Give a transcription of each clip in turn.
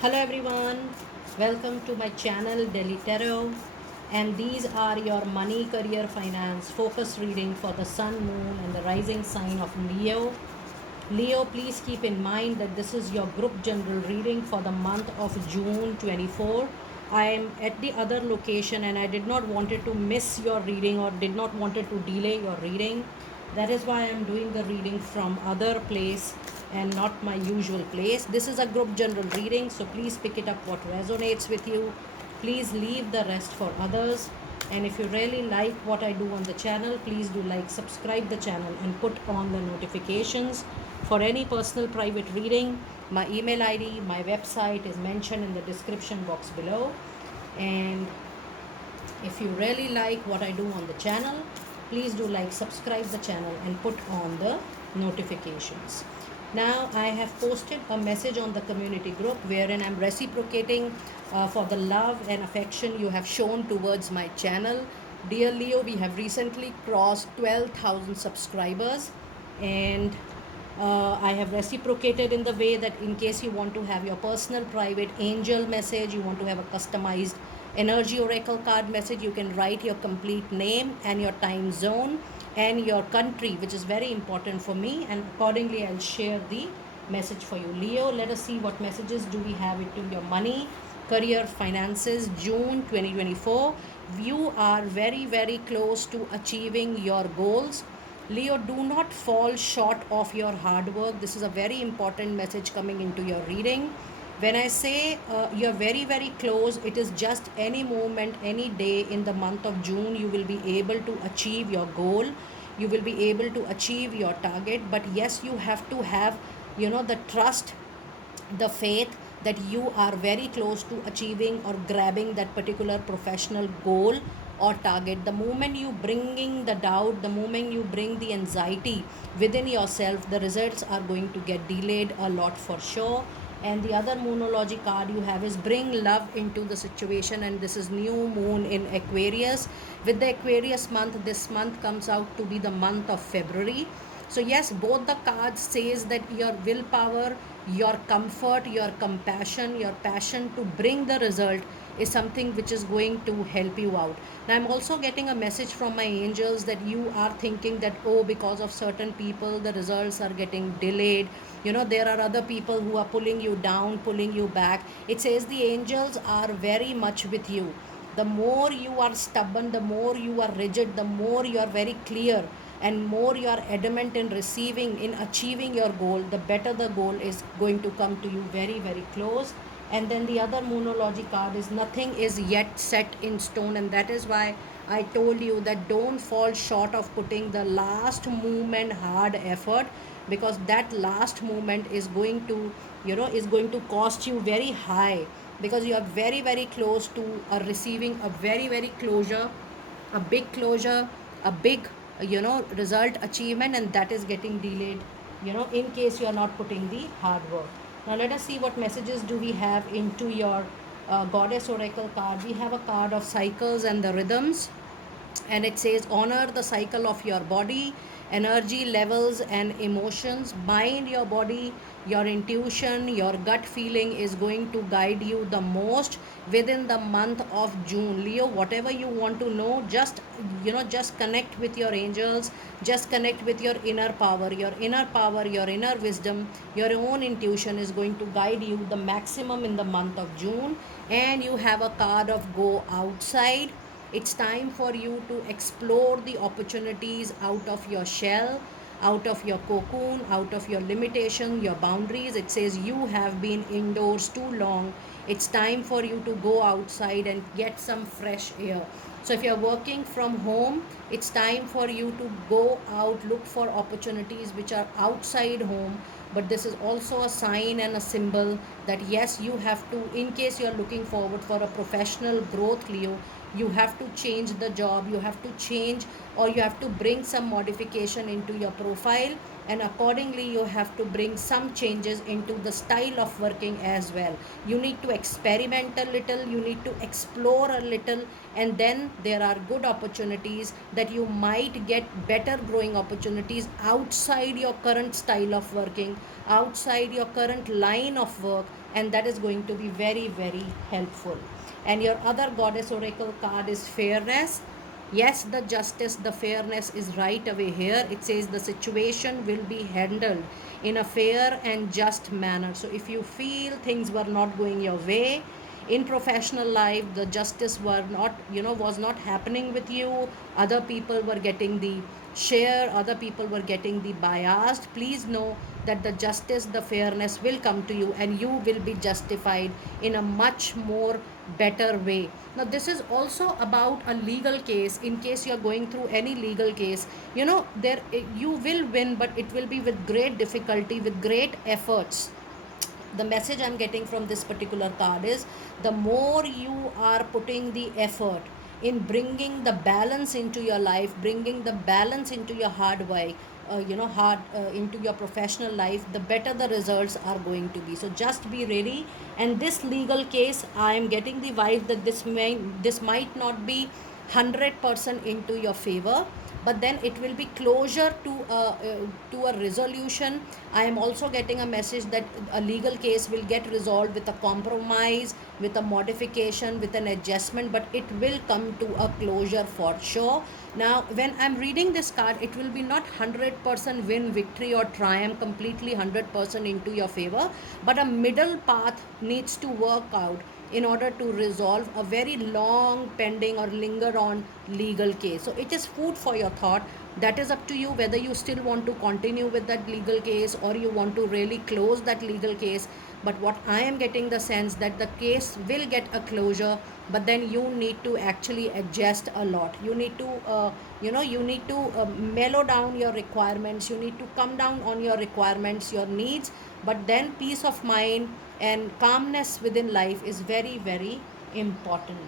Hello everyone, welcome to my channel Delhi Tarot, and these are your money, career, finance focus reading for the sun, moon and the rising sign of Leo. Leo, please keep in mind that this is your group general reading for the month of June 24. I am at the other location and I did not wanted to miss your reading or did not wanted to delay your reading. That is why I am doing the reading from other place and not my usual place. This is a group general reading, so please pick it up what resonates with you. Please leave the rest for others. And if you really like what I do on the channel, please do like, subscribe the channel and put on the notifications. For any personal private reading, my email ID, my website is mentioned in the description box below. And if you really like what I do on the channel, please do like, subscribe the channel and put on the notifications. Now I have posted a message on the community group wherein I'm reciprocating for the love and affection you have shown towards my channel. Dear Leo, we have recently crossed 12,000 subscribers, and I have reciprocated in the way that in case you want to have your personal private angel message, you want to have a customized energy oracle card message, you can write your complete name and your time zone and your country, which is very important for me, and accordingly I'll share the message for you. Leo, let us see what messages do we have into your money, career, finances, June 2024. You are very close to achieving your goals. Leo, do not fall short of your hard work. This is a very important message coming into your reading. When I say you're very close, it is just any moment, any day in the month of June, you will be able to achieve your goal. You will be able to achieve your target. But yes, you have to have, the trust, the faith that you are very close to achieving or grabbing that particular professional goal or target. The moment you bringing the doubt, the moment you bring the anxiety within yourself, the results are going to get delayed a lot for sure. And the other moonology card you have is bring love into the situation, and this is new moon in Aquarius. With the Aquarius month, this month comes out to be the month of February. So yes, both the cards says that your willpower, your comfort, your compassion, your passion to bring the result is something which is going to help you out. Now I'm also getting a message from my angels that you are thinking that, oh, because of certain people the results are getting delayed, there are other people who are pulling you down, pulling you back. It says the angels are very much with you. The more you are stubborn, the more you are rigid, the more you are very clear and more you are adamant in receiving, in achieving your goal, the better the goal is going to come to you very close. And then the other moonology card is nothing is yet set in stone, and that is why I told you that don't fall short of putting the last movement hard effort, because that last movement is going to, is going to cost you very high, because you are very close to receiving a very closure, a big closure, a big result achievement, and that is getting delayed, in case you are not putting the hard work. Now let us see what messages do we have into your goddess oracle card. We have a card of cycles and the rhythms, and it says honor the cycle of your body, energy levels and emotions. Mind your body, your intuition, your gut feeling is going to guide you the most within the month of June. Leo, whatever you want to know, just connect with your angels, just connect with your inner power, your inner wisdom, your own intuition is going to guide you the maximum in the month of June. And you have a card of go outside. It's time for you to explore the opportunities out of your shell, out of your cocoon, out of your limitation, your boundaries. It says you have been indoors too long. It's time for you to go outside and get some fresh air. So if you're working from home, it's time for you to go out, look for opportunities which are outside home. But this is also a sign and a symbol that yes, you have to, in case you're looking forward for a professional growth, Leo, you have to change the job, you have to change, or you have to bring some modification into your profile, and accordingly you have to bring some changes into the style of working as well. You need to experiment a little, you need to explore a little, and then there are good opportunities that you might get better growing opportunities outside your current style of working, outside your current line of work, and that is going to be very, very helpful. And your other goddess oracle card is fairness. Yes, the justice, the fairness is right away here. It says the situation will be handled in a fair and just manner. So if you feel things were not going your way in professional life, the justice were not, was not happening with you, other people were getting the share, other people were getting the biased, please know that the justice, the fairness will come to you and you will be justified in a much more better way. Now this is also about a legal case. In case you are going through any legal case, there you will win, but it will be with great difficulty, with great efforts. The message I'm getting from this particular card is the more you are putting the effort in bringing the balance into your life, bringing the balance into your hard work, into your professional life, the better the results are going to be. So just be ready. And this legal case, I am getting the vibe that this might not be 100% into your favor, but then it will be closer to a resolution. I am also getting a message that a legal case will get resolved with a compromise, with a modification, with an adjustment, but it will come to a closure for sure. Now when I'm reading this card, it will be not 100% win, victory or triumph completely 100% into your favor, but a middle path needs to work out in order to resolve a very long pending or linger on legal case. So it is food for your thought. That is up to you whether you still want to continue with that legal case or you want to really close that legal case. But what I am getting the sense that the case will get a closure, but then you need to actually adjust a lot. You need to mellow down your requirements, you need to come down on your requirements, your needs, but then peace of mind and calmness within life is very, very important.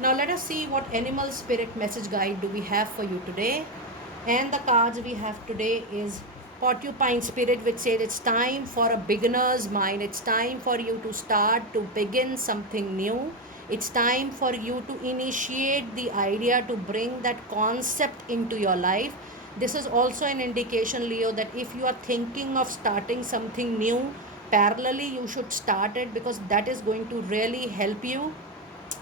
Now let us see what animal spirit message guide do we have for you today. And the cards we have today is porcupine spirit, which says it's time for a beginner's mind. It's time for you to start to begin something new. It's time for you to initiate the idea to bring that concept into your life. This is also an indication, Leo, that if you are thinking of starting something new, parallelly you should start it, because that is going to really help you.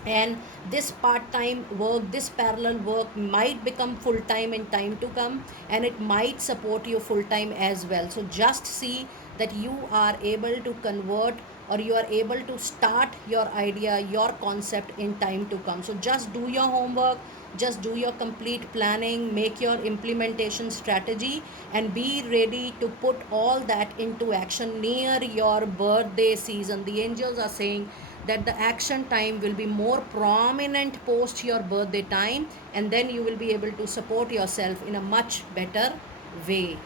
And this part-time work, this parallel work might become full-time in time to come, and it might support you full-time as well. So just see that you are able to convert, or you are able to start your idea, your concept in time to come. So just do your homework, just do your complete planning, make your implementation strategy, and be ready to put all that into action near your birthday season. The angels are saying that the action time will be more prominent post your birthday time, and then you will be able to support yourself in a much better way.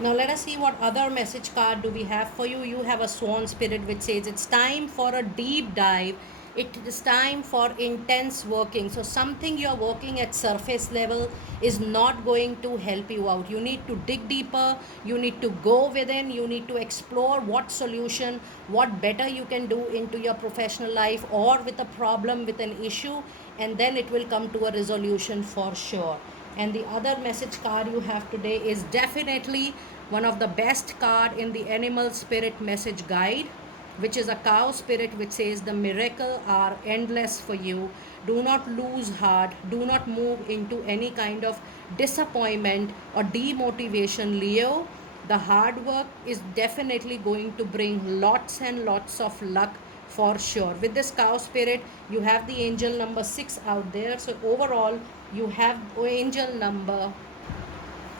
Now let us see what other message card do we have for you. You have a swan spirit, which says it's time for a deep dive. It is time for intense working. So something you're working at surface level is not going to help you out. You need to dig deeper. You need to go within. You need to explore what solution, what better you can do into your professional life, or with a problem, with an issue, and then it will come to a resolution for sure. And the other message card you have today is definitely one of the best card in the animal spirit message guide, which is a cow spirit, which says the miracle are endless for you. Do not lose heart, do not move into any kind of disappointment or demotivation, Leo. The hard work is definitely going to bring lots and lots of luck for sure. With this cow spirit, you have the angel number 6 out there. So overall, you have angel number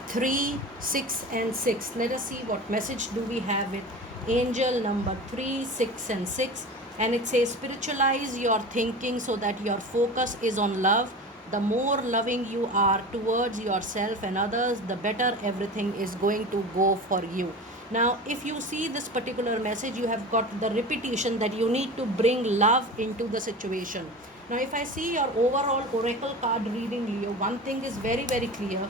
3, 6 and 6. Let us see what message do we have with angel number 3, 6 and 6. And it says spiritualize your thinking so that your focus is on love. The more loving you are towards yourself and others, the better everything is going to go for you. Now if you see this particular message, you have got the repetition that you need to bring love into the situation. Now if I see your overall oracle card reading, Leo, one thing is very, very clear,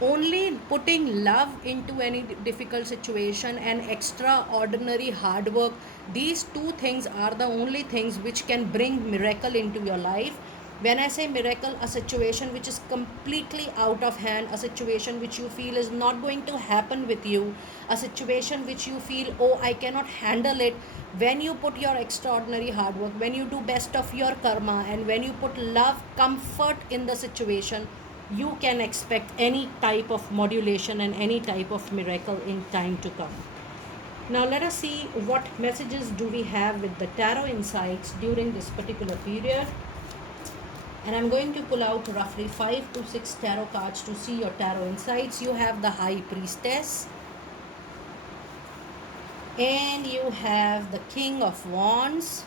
only putting love into any difficult situation and extraordinary hard work, these two things are the only things which can bring miracle into your life. When I say miracle, a situation which is completely out of hand, a situation which you feel is not going to happen with you, a situation which you feel, oh, I cannot handle it. When you put your extraordinary hard work, when you do best of your karma, and when you put love, comfort in the situation, you can expect any type of modulation and any type of miracle in time to come. Now let us see what messages do we have with the tarot insights during this particular period. And I'm going to pull out roughly 5 to 6 tarot cards to see your tarot insights. You have the High Priestess, and you have the King of Wands,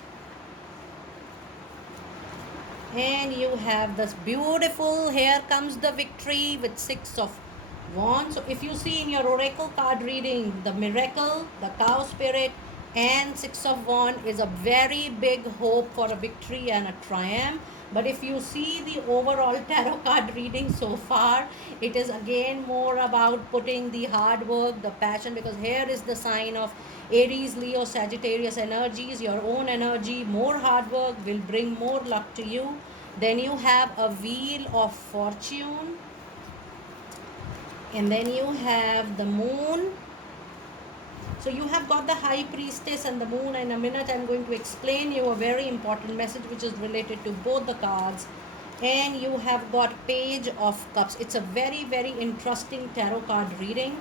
and you have this beautiful, here comes the Victory with 6 of Wands. So if you see in your oracle card reading, the Miracle, the Cow Spirit, and 6 of Wands is a very big hope for a victory and a triumph. But if you see the overall tarot card reading so far, it is again more about putting the hard work, the passion, because here is the sign of Aries, Leo, Sagittarius energies, your own energy. More hard work will bring more luck to you. Then you have a Wheel of Fortune, and then you have the Moon. So you have got the High Priestess and the Moon. In a minute I'm going to explain you a very important message which is related to both the cards. And you have got Page of Cups. It's a very, very interesting tarot card reading.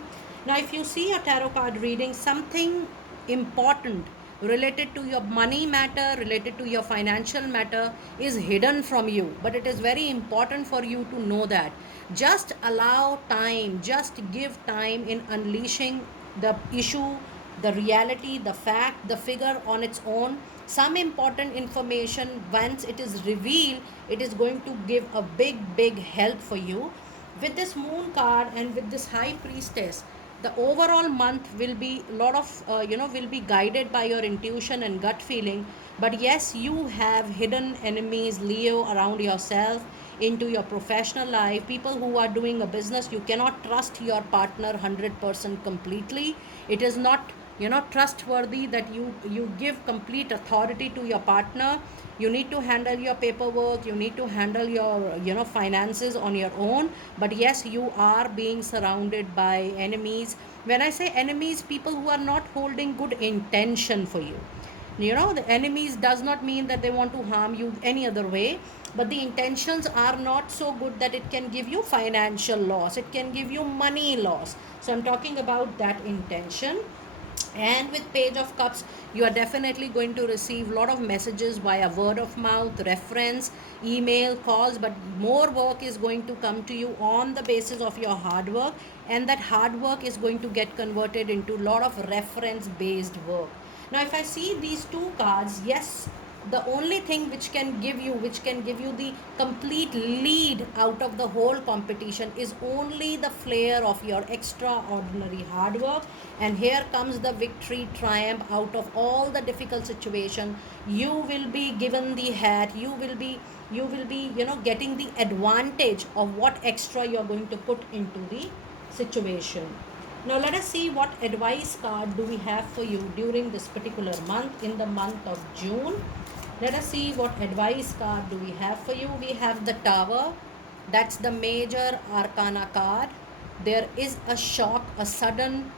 Now if you see a tarot card reading, something important related to your money matter, related to your financial matter is hidden from you, but it is very important for you to know that. Just allow time, just give time in unleashing the issue, the reality, the fact, the figure on its own. Some important information, once it is revealed, it is going to give a big, big help for you. With this Moon card and with this High Priestess, the overall month will be a lot of will be guided by your intuition and gut feeling. But yes, you have hidden enemies, Leo, around yourself, into your professional life. People who are doing a business, you cannot trust your partner 100% completely. It is not trustworthy that you give complete authority to your partner. You need to handle your paperwork, you need to handle your finances on your own. But yes, you are being surrounded by enemies. When I say enemies, people who are not holding good intention for you. The enemies does not mean that they want to harm you any other way, but the intentions are not so good that it can give you financial loss, it can give you money loss. So I'm talking about that intention. And with Page of Cups, you are definitely going to receive a lot of messages via word of mouth, reference, email, calls, but more work is going to come to you on the basis of your hard work, and that hard work is going to get converted into a lot of reference based work. Now if I see these two cards, yes, the only thing which can give you the complete lead out of the whole competition is only the flair of your extraordinary hard work. And here comes the victory, triumph out of all the difficult situation. You will be given the hat, you will be getting the advantage of what extra you are going to put into the situation. Now let us see what advice card do we have for you during this particular month, in the month of June. Let us see what advice card do we have for you. We have the Tower. That's the major arcana card. There is a shock, a sudden,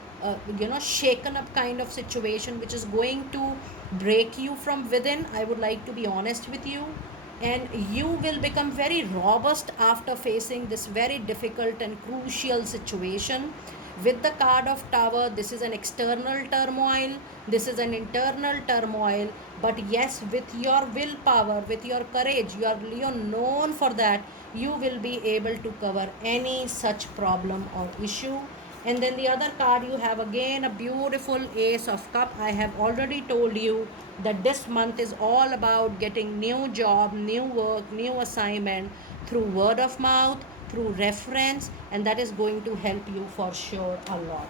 shaken up kind of situation which is going to break you from within. I would like to be honest with you. And you will become very robust after facing this very difficult and crucial situation. With the card of Tower, this is an external turmoil, this is an internal turmoil. But yes, with your willpower, with your courage, you're known for that, you will be able to cover any such problem or issue. And then the other card, you have again a beautiful Ace of Cup. I have already told you that this month is all about getting new job, new work, new assignment through word of mouth, through reference, and that is going to help you for sure a lot.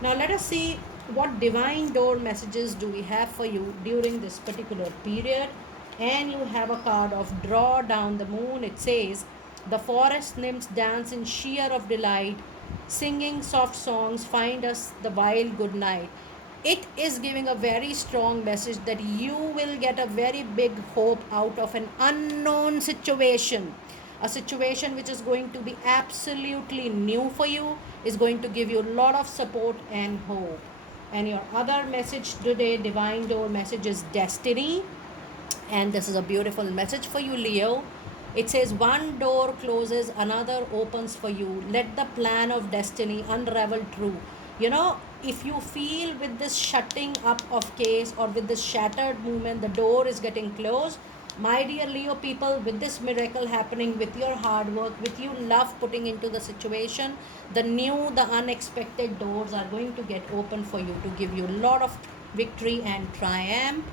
Now let us see what divine door messages do we have for you during this particular period. And you have a card of Draw Down the Moon. It says, The forest nymphs dance in sheer of delight, singing soft songs, find us the wild good night. It is giving a very strong message that you will get a very big hope out of an unknown situation. A situation which is going to be absolutely new for you, is going to give you a lot of support and hope. And your other message today, divine door message, is destiny. And this is a beautiful message for you, Leo. It says, one door closes, another opens for you. Let the plan of destiny unravel true. You know, if you feel with this shutting up of case or with this shattered movement, the door is getting closed. My dear Leo people, with this miracle happening, with your hard work, with you love putting into the situation, the new, the unexpected doors are going to get open for you to give you a lot of victory and triumph.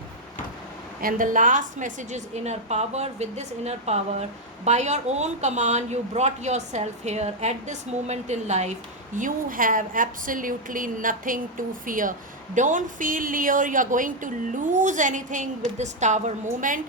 And the last message is inner power. With this inner power, by your own command, you brought yourself here at this moment in life. You have absolutely nothing to fear. Don't feel, Leo, you're going to lose anything with this tower movement.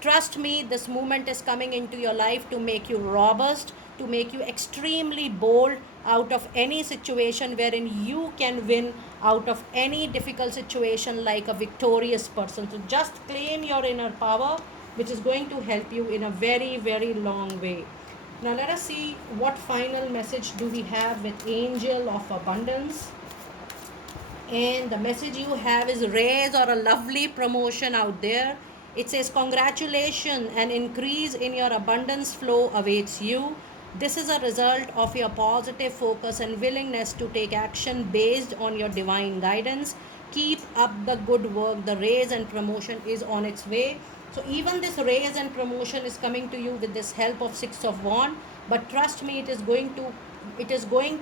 Trust me, this movement is coming into your life to make you robust, to make you extremely bold out of any situation wherein you can win out of any difficult situation like a victorious person. So just claim your inner power, which is going to help you in a very, very long way. Now let us see what final message do we have with Angel of Abundance. And the message you have is raise or a lovely promotion out there. It says, congratulations, an increase in your abundance flow awaits you. This is a result of your positive focus and willingness to take action based on your divine guidance. Keep up the good work. The raise and promotion is on its way. So even this raise and promotion is coming to you with this help of Six of Wands. But trust me, it is going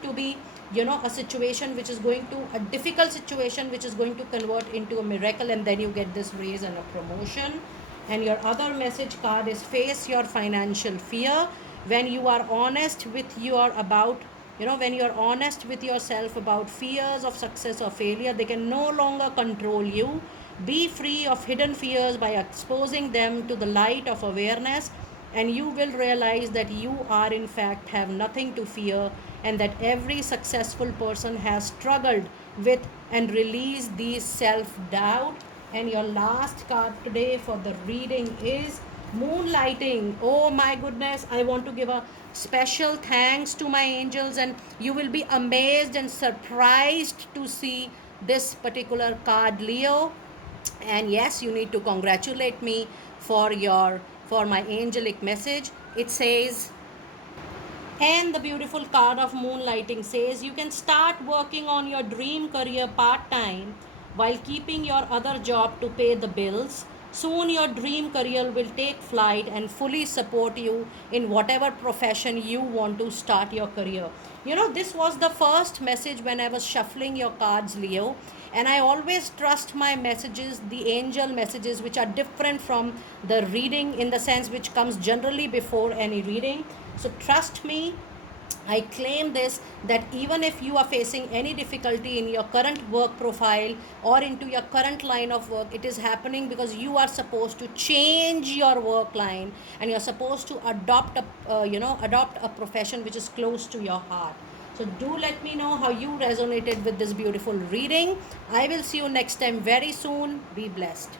to be, you know, a situation which is going to, a difficult situation which is going to convert into a miracle, and then you get this raise and a promotion. And your other message card is face your financial fear. When you are honest with your about, you know, when you're honest with yourself about fears of success or failure, they can no longer control you. Be free of hidden fears by exposing them to the light of awareness, and you will realize that you are in fact have nothing to fear, and that every successful person has struggled with and released these self-doubt. And your last card today for the reading is moonlighting. Oh my goodness, I want to give a special thanks to my angels, and you will be amazed and surprised to see this particular card, Leo. And yes, you need to congratulate me for my angelic message. It says, and the beautiful card of moonlighting says, you can start working on your dream career part-time while keeping your other job to pay the bills. Soon your dream career will take flight and fully support you in whatever profession you want to start your career. You know, this was the first message when I was shuffling your cards, Leo. And I always trust my messages, the angel messages, which are different from the reading in the sense which comes generally before any reading. So trust me, I claim this, that even if you are facing any difficulty in your current work profile or into your current line of work, it is happening because you are supposed to change your work line, and you're supposed to adopt a profession which is close to your heart. So do let me know how you resonated with this beautiful reading. I will see you next time very soon. Be blessed.